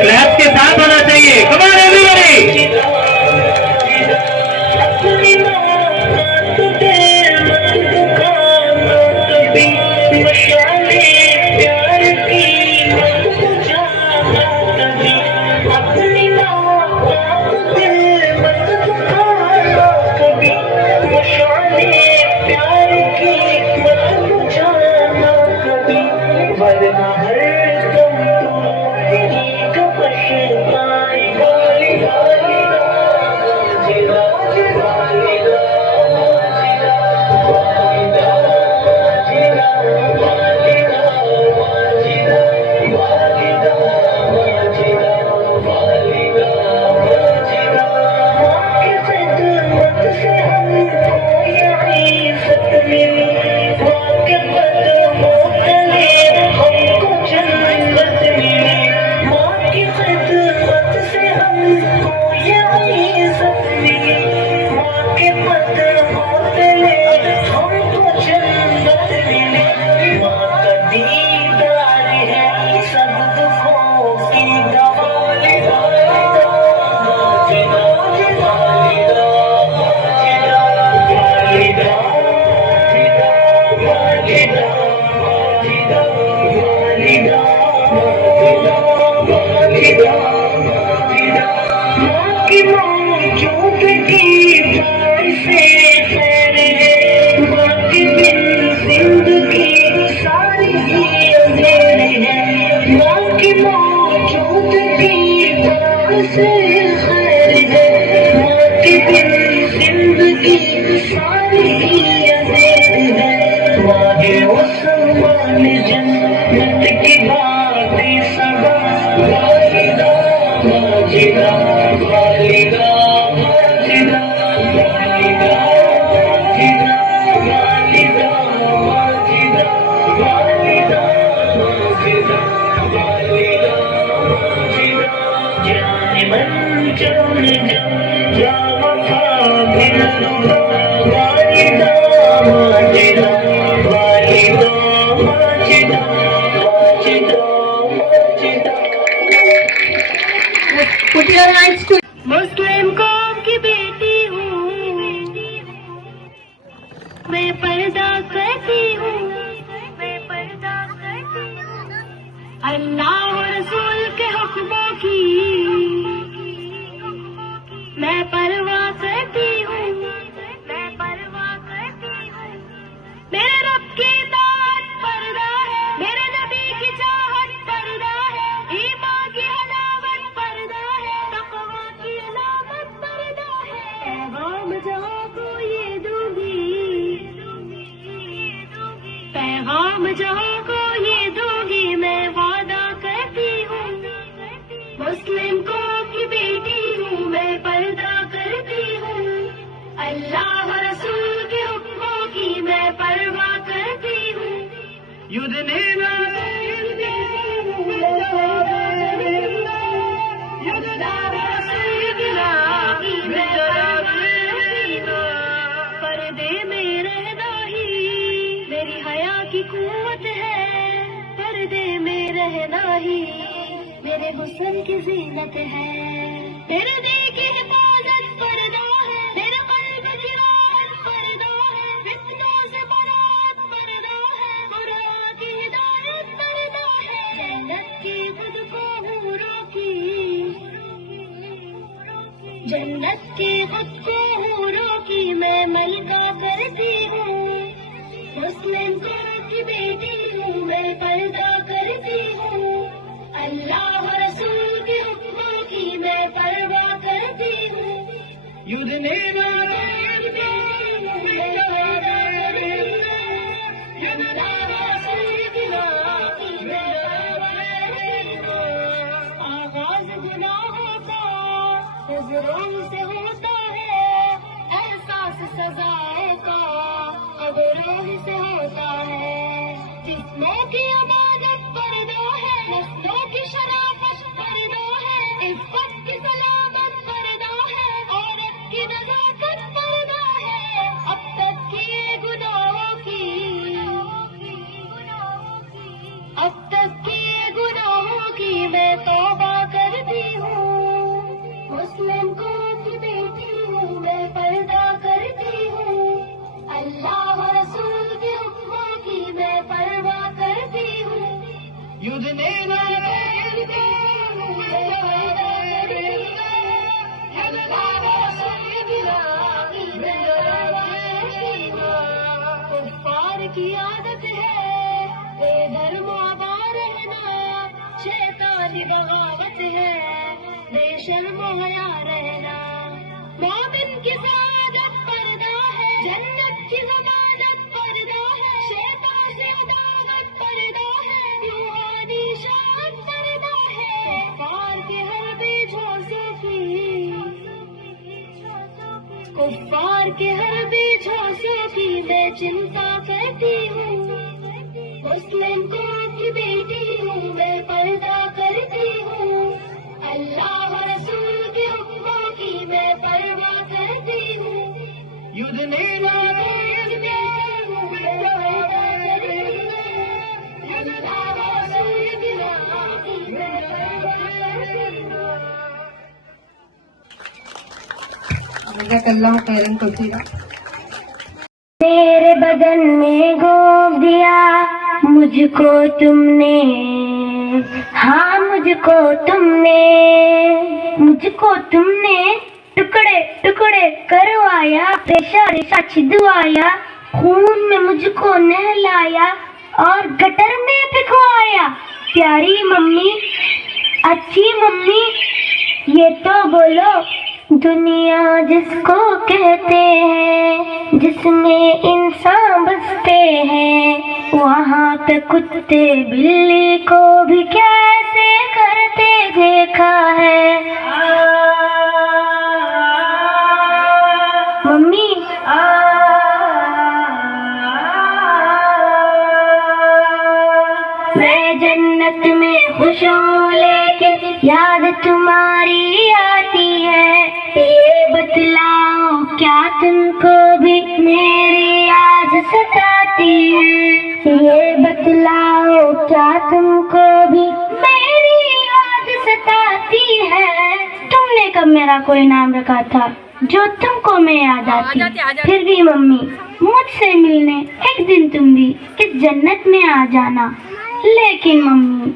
Clap के साथ होना चाहिए। Come on everybody. मुस्लिम कौम की बेटी हूँ, मैं पर्दा करती हूँ, मैं पर्दा करती हूँ। अल्लाह और रसूल के हुक्मों की मैं परवाह करती हूँ, मैं परवाह करती हूँ। मेरे रब की इताअत पर्दा है, मेरे नबी की चाहत पर्दा है, ईमान की हलावत पर्दा है, तक़वा की अलामत पर्दा है। पैगाम जहाँ को ये दूंगी, पैगाम जहाँ को ये दूंगी, मैं वादा करती हूँ। मुस्लिम कौम की बेटी हूँ, मैं पर्दा करती हूँ। अल्लाह व रसूल के हुक्मों की मैं परवाह करती हूँ। पर्दे में रहना ही मेरी हया की कुव्वत है, पर्दे में रहना ही मेरे हुस्न की जीनत है। पर्दे की हिफाजत पर्दा है, मेरे कल्ब की राहत पर्दा है, फितनों से बरात पर्दा है, कुरान की हिदायत पर्दा है। जन्नत की खुद को हूरों की, जन्नत की खुद को हूरों की मैं मलका करती हूँ। मुस्लिम कौम की बेटी हूँ, मैं पर्दा करती हूँ। अल्लाह व रसूल के हुक्मों की मैं परवाह करती हूँ। आगाज गुनाहों का नजरों से होता है, एहसास सजाओं का अबरों से होता है। जिस्मों की अमानत पर्दा है, नस्लों की शराफत पर्दा है, इज्जत की सलामत पर्दा है, औरत की नजाकत पर्दा है। अब तक किए गुनाहों की, अब तक किए गुनाहों की मैं तौबा कर जज़ाकल्लाहु खैरन कसीरा। मेरे बदन में गोद दिया मुझको तुमने, हाँ मुझको तुमने टुकड़े टुकड़े करवाया, रेशा रेशा छिदवाया, खून में मुझको नहलाया और गटर में भिगवाया। प्यारी मम्मी, अच्छी मम्मी, ये तो बोलो दुनिया जिसको कहते हैं, जिसमें इंसान बसते हैं, वहाँ पे कुत्ते बिल्ली को भी कैसे करते देखा है। मम्मी मैं जन्नत में खुश हूँ लेकिन याद तुम्हारी आती है। ये बतलाओ क्या तुमको भी मेरी याद सताती है। ये बतलाओ क्या तुमको भी मेरी याद सताती है। तुमने कब मेरा कोई नाम रखा था जो तुमको मैं याद आती? फिर भी मम्मी, मुझसे मिलने एक दिन तुम भी इस जन्नत में आ जाना। लेकिन मम्मी,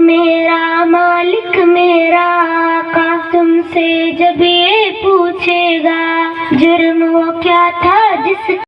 मेरा मालिक मेरा आका तुमसे जब ये पूछेगा जुर्म वो क्या था जिस में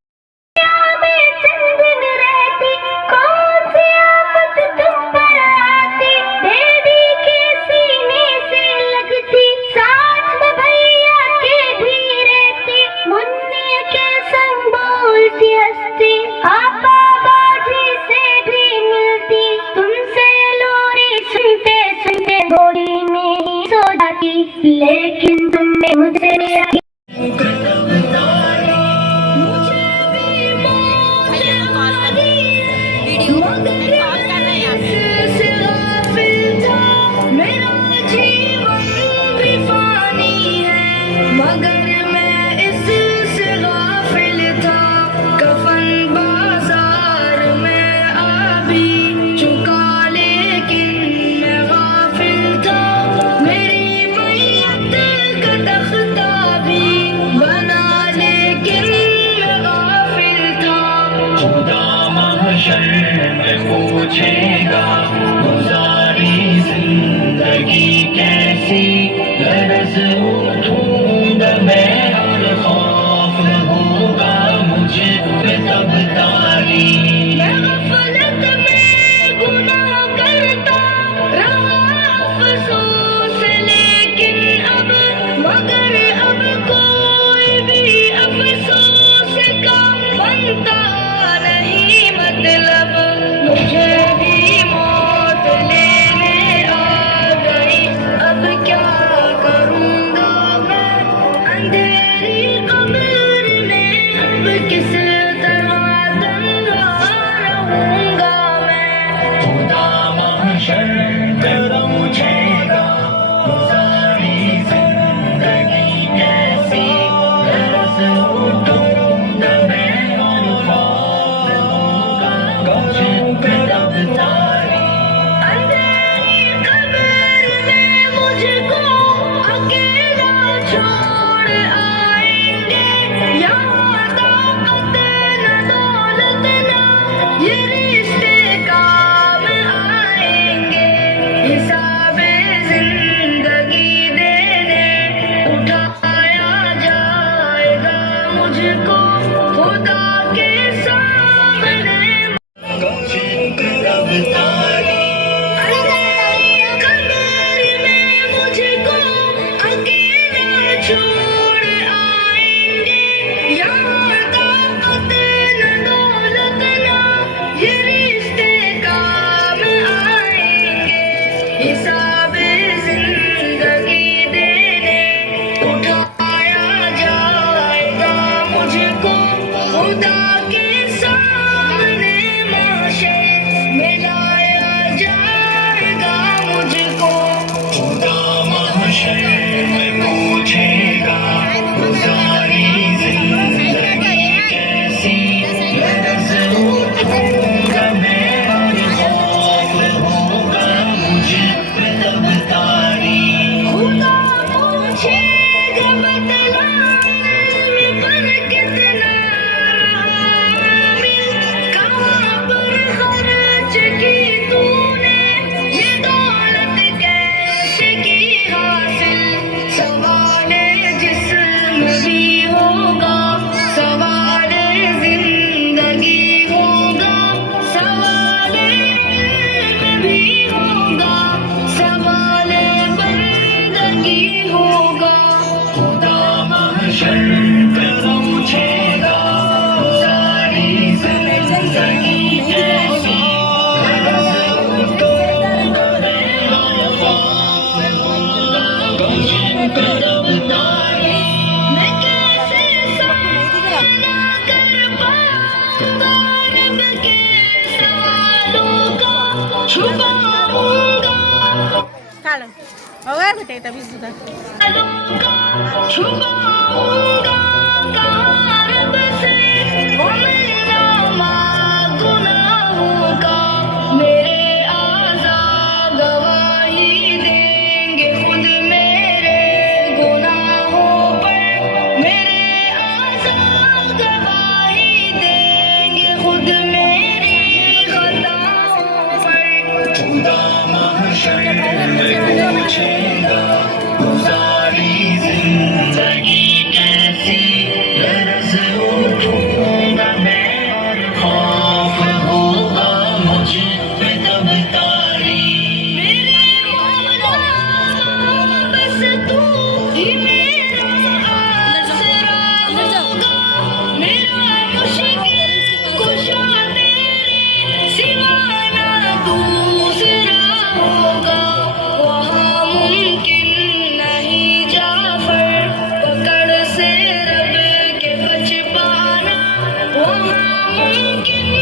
चंद दिन रहती, कौन सी आफत तुम पर आती, बेबी के सीने से लगती, साथ में भैया के भी रहती, मुन्ने के संग बोलती हंसती, आपा बाजी से भी मिलती, तुमसे लोरी सुनते सुनते गोदी में ही सो जाती। लेकिन तुमने मुझे पूछेगा गुजारी जिंदगी कैसी, गरज उठूंगा मैं और खौफ होगा मुझे तब तारी। मैं गफलत में गुनाह करता रहा अफसोस, लेकिन अब मगर अब कोई भी अफसोस का बनता नहीं, मतलब मुझे भी लागत आहे तभी सुद्धा छुपाऊंगा कहाँ रब से वो मेरा गुनाहों का मेरे आज़ाद गवाही देंगे खुद मेरे गुनाहों पर मेरे आज़ाद गवाही देंगे खुद मेरी खताओं पर खुदा महशर में पूछेगा गुजारी जिंदगी कैसी दरस उठूंगा मैं और खौफ होगा मुझ पे तब तारी मेरे मौला बस तू ही मेरा आसरा होगा मेरा मुश्किल कुशा तेरे सिवा ना दूसरा होगा वहाँ मुमकिन नहीं जाफर पकड़ से रब के बच पाना वहाँ मुमकिन